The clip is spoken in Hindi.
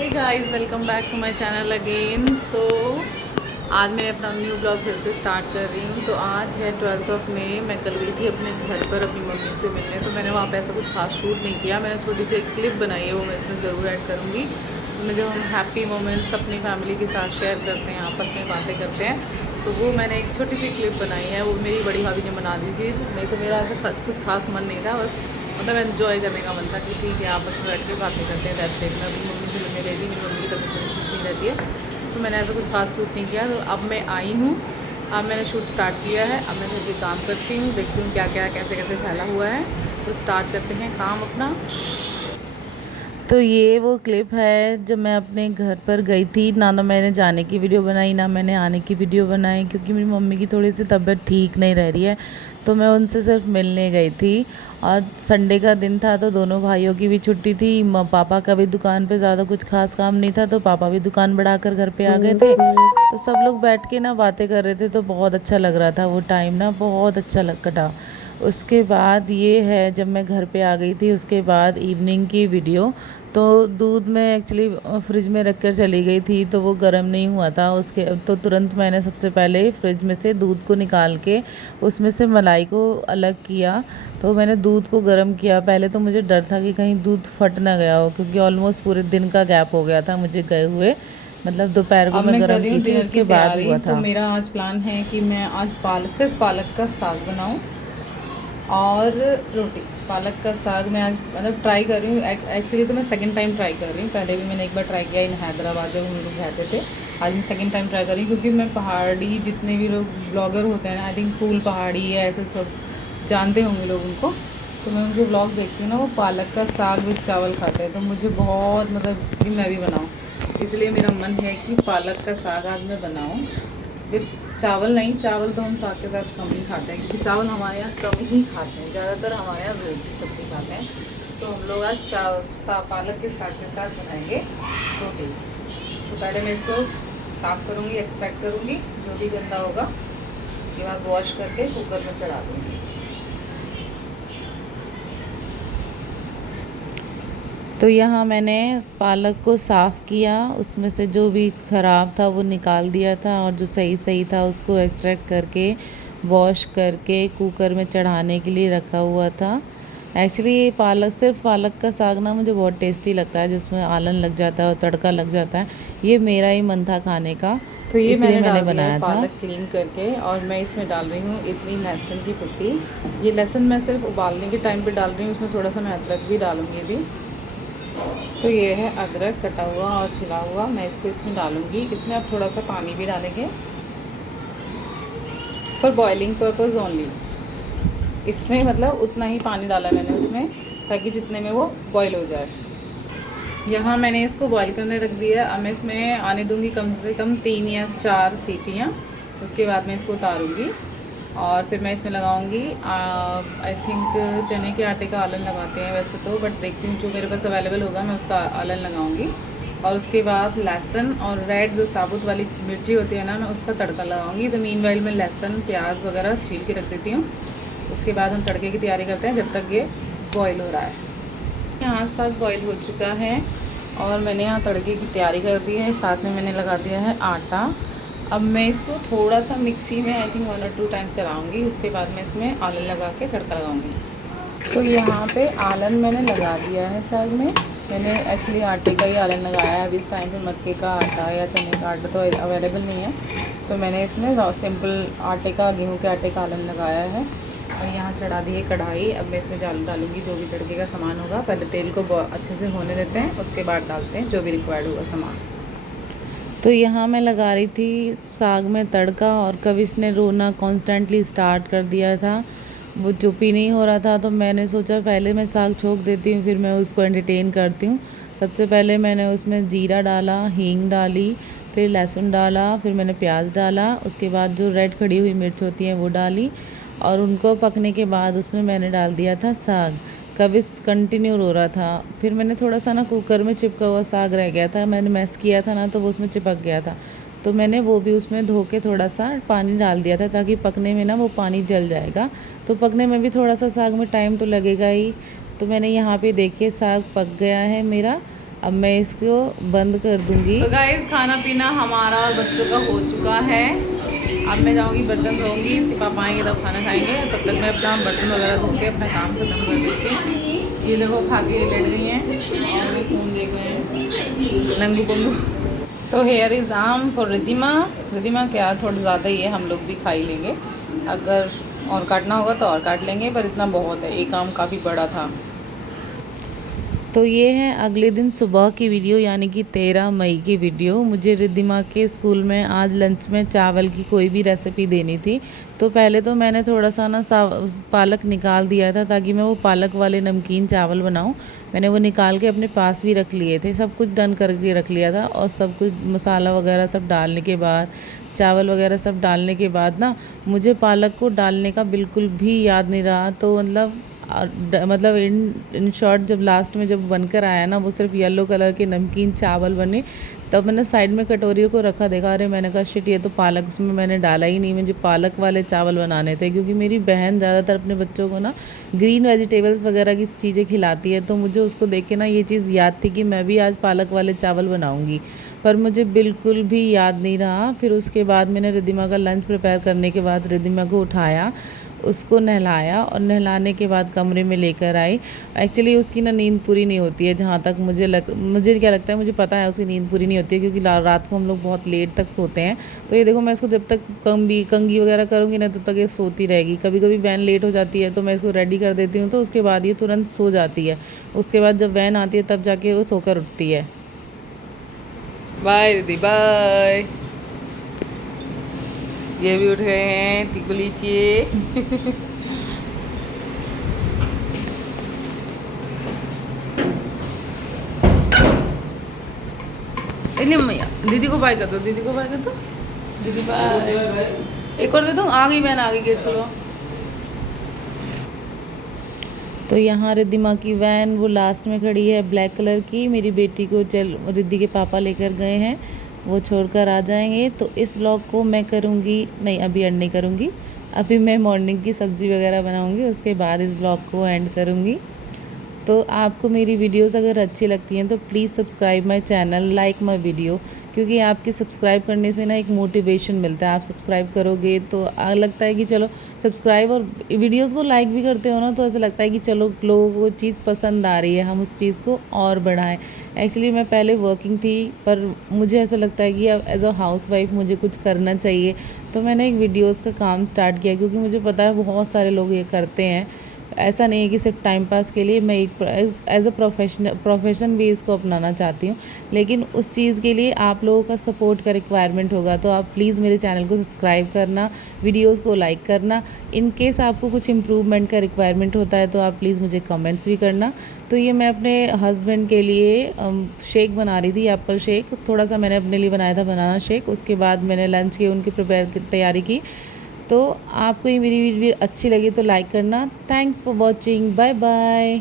Hey guys, welcome back to my channel again. So आज मैं अपना न्यू ब्लॉग फिर से स्टार्ट कर रही हूँ। तो आज है 12 मई। मैं कल गई थी अपने घर पर अपनी मम्मी से मिलने। तो मैंने वहाँ पे ऐसा कुछ खास शूट नहीं किया। मैंने छोटी सी एक क्लिप बनाई है, वो मैं इसमें ज़रूर ऐड करूँगी। उसमें जब हम हैप्पी मोमेंट्स अपनी फैमिली के साथ शेयर करते हैं, आपस में बातें करते हैं, तो वो मैंने एक छोटी सी क्लिप बनाई है। वो मेरी बड़ी भाभी ने बना दी थी। नहीं तो मेरा ऐसा कुछ खास मन नहीं था, बस मतलब एंजॉय करने का मन था कि ठीक है आपस में बैठ के बातें करते हैं। That's it. मैं अपनी मम्मी से मिलने गई थी, मेरी मम्मी की तबीयत थोड़ी ठीक नहीं रहती है, तो मैंने ऐसा कुछ खास शूट नहीं किया। तो अब मैं आई हूँ, अब मैंने शूट स्टार्ट किया है। अब मैं घर के काम करती हूँ, देखती हूँ क्या क्या कैसे कैसे फैला हुआ है। तो स्टार्ट करते हैं काम अपना। तो ये वो क्लिप है जब मैं अपने घर पर गई थी। ना तो मैंने जाने की वीडियो बनाई, ना मैंने आने की वीडियो बनाई, क्योंकि मेरी मम्मी की थोड़ी सी तबीयत ठीक नहीं रह रही है। तो मैं उनसे सिर्फ मिलने गई थी। और संडे का दिन था, तो दोनों भाइयों की भी छुट्टी थी। पापा का भी दुकान पे ज़्यादा कुछ खास काम नहीं था, तो पापा भी दुकान बढ़ाकर घर पे आ गए थे। तो सब लोग बैठ के ना बातें कर रहे थे, तो बहुत अच्छा लग रहा था। वो टाइम ना बहुत अच्छा लग कटा। उसके बाद ये है जब मैं घर पे आ गई थी, उसके बाद इवनिंग की वीडियो। तो दूध में एक्चुअली फ्रिज में रख कर चली गई थी, तो वो गर्म नहीं हुआ था। उसके तो तुरंत मैंने सबसे पहले फ्रिज में से दूध को निकाल के उसमें से मलाई को अलग किया। तो मैंने दूध को गर्म किया। पहले तो मुझे डर था कि कहीं दूध फट ना गया हो, क्योंकि ऑलमोस्ट पूरे दिन का गैप हो गया था मुझे गए हुए। मतलब दोपहर को अब मैं मैं कर गर्म रही की हूँ थी, डिनर की उसके बाद तैयारी। हुआ तो था। मेरा आज प्लान है कि मैं आज सिर्फ पालक का साग बनाऊँ और रोटी। पालक का साग मैं आज मतलब ट्राई कर रही हूँ। एक्चुअली तो मैं सेकंड टाइम ट्राई कर रही हूँ। पहले भी मैंने एक बार ट्राई किया इन हैदराबाद जब हम लोग रहते थे। आज मैं सेकंड टाइम ट्राई कर रही हूँ, क्योंकि मैं पहाड़ी जितने भी लोग ब्लॉगर होते हैं ना, आई थिंक फूल पहाड़ी है ऐसे सब जानते होंगे लोग उनको। तो मैं उनके ब्लॉग्स देखती हूँ ना, वो पालक का साग विद चावल खाते हैं। तो मुझे बहुत मतलब कि मैं भी बनाऊँ, इसलिए मेरा मन है कि पालक का साग आज मैं बनाऊँ विद चावल। नहीं, चावल तो हम साग के साथ कम ही खाते हैं, क्योंकि चावल हमारे यहाँ कम ही खाते हैं। ज़्यादातर हमारे यहाँ रोटी सब्ज़ी खाते हैं। तो हम लोग आज पालक के साग के साथ बनाएंगे रोटी। तो पहले मैं इसको साफ़ करूँगी, एक्सट्रैक्ट करूँगी जो भी गंदा होगा। उसके बाद वॉश करके कुकर में चढ़ा दूँगी। तो यहाँ मैंने पालक को साफ़ किया, उसमें से जो भी ख़राब था वो निकाल दिया था, और जो सही सही था उसको एक्सट्रैक्ट करके वॉश करके कुकर में चढ़ाने के लिए रखा हुआ था। एक्चुअली ये सिर्फ पालक का साग ना मुझे बहुत टेस्टी लगता है, जिसमें आलन लग जाता है और तड़का लग जाता है। ये मेरा ही मन था खाने का, तो ये इसलिए मैंने डाल दिया है बनाया था। पालक क्लीन करके, और मैं इसमें डाल रही हूँ इतनी लहसुन की पत्ती। ये लहसुन मैं सिर्फ उबालने के टाइम पे डाल रही हूँ, इसमें थोड़ा सा मैं अदरक भी डालूँगी अभी। तो ये है अदरक कटा हुआ और छिला हुआ, मैं इसको इसमें डालूँगी। इसमें आप थोड़ा सा पानी भी डालेंगे फॉर बॉइलिंग पर्पज़ ओनली। इसमें मतलब उतना ही पानी डाला मैंने उसमें, ताकि जितने में वो बॉईल हो जाए। यहाँ मैंने इसको बॉईल करने रख दिया। अब मैं इसमें आने दूँगी कम से कम 3 या 4 सीटियाँ। उसके बाद मैं इसको उतारूँगी, और फिर मैं इसमें लगाऊंगी आई थिंक चने के आटे का आलन लगाते हैं वैसे तो, बट देखती हूँ जो मेरे पास अवेलेबल होगा मैं उसका आलन लगाऊंगी। और उसके बाद लहसुन और रेड जो साबुत वाली मिर्ची होती है ना, मैं उसका तड़का लगाऊंगी। तो मीनवाइल मैं लहसुन प्याज वगैरह छील के रख देती हूँ। उसके बाद हम तड़के की तैयारी करते हैं जब तक ये बॉयल हो रहा है। यहाँ साग बॉयल हो चुका है, और मैंने यहाँ तड़के की तैयारी कर दी है। साथ में मैंने लगा दिया है आटा। अब मैं इसको थोड़ा सा मिक्सी में आई थिंक 1 और 2 टाइम्स चलाऊँगी। उसके बाद मैं इसमें आलन लगा के तड़का लगाऊँगी। तो यहाँ पे आलन मैंने लगा दिया है साग में। मैंने एक्चुअली आटे का ही आलन लगाया है। अभी इस टाइम पे मक्के का आटा या चने का आटा तो अवेलेबल नहीं है, तो मैंने इसमें सिंपल आटे का, गेहूँ के आटे का आलन लगाया है। और यहाँ चढ़ा दी है कढ़ाई। अब मैं इसमें डालूँगी जो भी तड़के का सामान होगा। पहले तेल को अच्छे से होने देते हैं, उसके बाद डालते हैं जो भी रिक्वायर्ड होगा सामान। तो यहाँ मैं लगा रही थी साग में तड़का, और कविश ने रोना कॉन्स्टेंटली स्टार्ट कर दिया था। वो चुप ही नहीं हो रहा था, तो मैंने सोचा पहले मैं साग छोक देती हूँ, फिर मैं उसको एंटरटेन करती हूँ। सबसे पहले मैंने उसमें जीरा डाला, हींग डाली, फिर लहसुन डाला, फिर मैंने प्याज डाला। उसके बाद जो रेड खड़ी हुई मिर्च होती है वो डाली, और उनको पकने के बाद उसमें मैंने डाल दिया था साग। कभी कंटिन्यू रो रहा था। फिर मैंने थोड़ा सा ना कुकर में चिपका हुआ साग रह गया था, मैंने मैश किया था ना, तो वो उसमें चिपक गया था। तो मैंने वो भी उसमें धो के थोड़ा सा पानी डाल दिया था, ताकि पकने में ना वो पानी जल जाएगा। तो पकने में भी थोड़ा सा साग में टाइम तो लगेगा ही। तो मैंने यहाँ पे देखिए साग पक गया है मेरा। अब मैं इसको बंद कर दूंगी। तो गाइस खाना पीना हमारा और बच्चों का हो चुका है। अब मैं जाऊंगी बर्तन धोऊंगी, इसके पापा आएंगे तब खाना खाएंगे। तब तक मैं अपना बर्तन वगैरह धो के अपना काम खत्म कर देती हूँ। ये देखो खा के लेट गई हैं और वो फ़ोन देख रहे हैं नंगू पंगू। तो हेयर इज़ आम फॉर रिद्धिमा। रिद्धिमा क्या थोड़ा ज़्यादा ही है, हम लोग भी खा ही लेंगे। अगर और काटना होगा तो और काट लेंगे, पर इतना बहुत है, एक आम काफ़ी बड़ा था। तो ये है अगले दिन सुबह की वीडियो, यानी कि 13 मई की वीडियो। मुझे रिद्धिमा के स्कूल में आज लंच में चावल की कोई भी रेसिपी देनी थी। तो पहले तो मैंने थोड़ा सा ना पालक निकाल दिया था ताकि मैं वो पालक वाले नमकीन चावल बनाऊं। मैंने वो निकाल के अपने पास भी रख लिए थे, सब कुछ डन करके रख लिया था। और सब कुछ मसाला वगैरह सब डालने के बाद, चावल वगैरह सब डालने के बाद ना, मुझे पालक को डालने का बिल्कुल भी याद नहीं रहा। तो मतलब इन शॉर्ट जब लास्ट में जब बनकर आया ना, वो सिर्फ येलो कलर के नमकीन चावल बने। तब मैंने साइड में कटोरी को रखा, देखा, अरे मैंने कहा शिट, ये तो पालक उसमें मैंने डाला ही नहीं। मुझे पालक वाले चावल बनाने थे, क्योंकि मेरी बहन ज़्यादातर अपने बच्चों को ना ग्रीन वेजिटेबल्स वगैरह की चीज़ें खिलाती है। तो मुझे उसको देख के ना ये चीज़ याद थी कि मैं भी आज पालक वाले चावल बनाऊँगी, पर मुझे बिल्कुल भी याद नहीं रहा। फिर उसके बाद मैंने रिद्धिमा का लंच प्रिपेयर करने के बाद रिद्धिमा को उठाया, उसको नहलाया और नहलाने के बाद कमरे में लेकर आई। एक्चुअली उसकी ना नींद पूरी नहीं होती है, जहाँ तक मुझे क्या लगता है, मुझे पता है उसकी नींद पूरी नहीं होती है, क्योंकि रात को हम लोग बहुत लेट तक सोते हैं। तो ये देखो, मैं इसको जब तक कंघी वगैरह करूँगी ना, तब तक ये सोती रहेगी। कभी कभी वैन लेट हो जाती है तो मैं इसको रेडी कर देती हूँ, तो उसके बाद ये तुरंत सो जाती है। उसके बाद जब वैन आती है तब जाके वो सोकर उठती है। बाय दीदी बाय। ये भी उठ गए हैं, टिकू लीजिए। नहीं मैया, दीदी को बाय कर दो, दीदी को बाय कर दो, दीदी बाय। एक और दे दो, आ गई बहन, आ गई, गेट खोलो। तो यहाँ रिद्धिमा की वैन वो लास्ट में खड़ी है, ब्लैक कलर की। मेरी बेटी को रिद्धि के पापा लेकर गए हैं, वो छोड़कर आ जाएंगे। तो इस व्लॉग को मैं करूँगी, नहीं अभी एंड नहीं करूँगी, अभी मैं मॉर्निंग की सब्ज़ी वगैरह बनाऊँगी, उसके बाद इस व्लॉग को एंड करूँगी। तो आपको मेरी वीडियोस अगर अच्छी लगती हैं तो please subscribe my channel, like my video, क्योंकि आपके सब्सक्राइब करने से ना एक मोटिवेशन मिलता है। आप सब्सक्राइब करोगे तो लगता है कि चलो सब्सक्राइब, और वीडियोस को लाइक भी करते हो ना, तो ऐसा लगता है कि चलो लोगों को चीज़ पसंद आ रही है, हम उस चीज़ को और बढ़ाएं। एक्चुअली मैं पहले वर्किंग थी, पर मुझे ऐसा लगता है कि अब एज अ हाउस वाइफ मुझे कुछ करना चाहिए। तो मैंने एक वीडियोज़ का काम स्टार्ट किया, क्योंकि मुझे पता है बहुत सारे लोग ये करते हैं। ऐसा नहीं है कि सिर्फ टाइम पास के लिए, मैं एक एज अ प्रोफेशन भी इसको अपनाना चाहती हूँ। लेकिन उस चीज़ के लिए आप लोगों का सपोर्ट का रिक्वायरमेंट होगा। तो आप प्लीज़ मेरे चैनल को सब्सक्राइब करना, वीडियोस को लाइक करना। इन केस आपको कुछ इम्प्रूवमेंट का रिक्वायरमेंट होता है तो आप प्लीज़ मुझे कमेंट्स भी करना। तो ये मैं अपने हस्बैंड के लिए शेक बना रही थी, एप्पल शेक। थोड़ा सा मैंने अपने लिए बनाया था बनाना शेक। उसके बाद मैंने लंच की उनकी तैयारी की। तो आपको ये मेरी वीडियो अच्छी लगी तो लाइक करना। Thanks for watching, bye bye.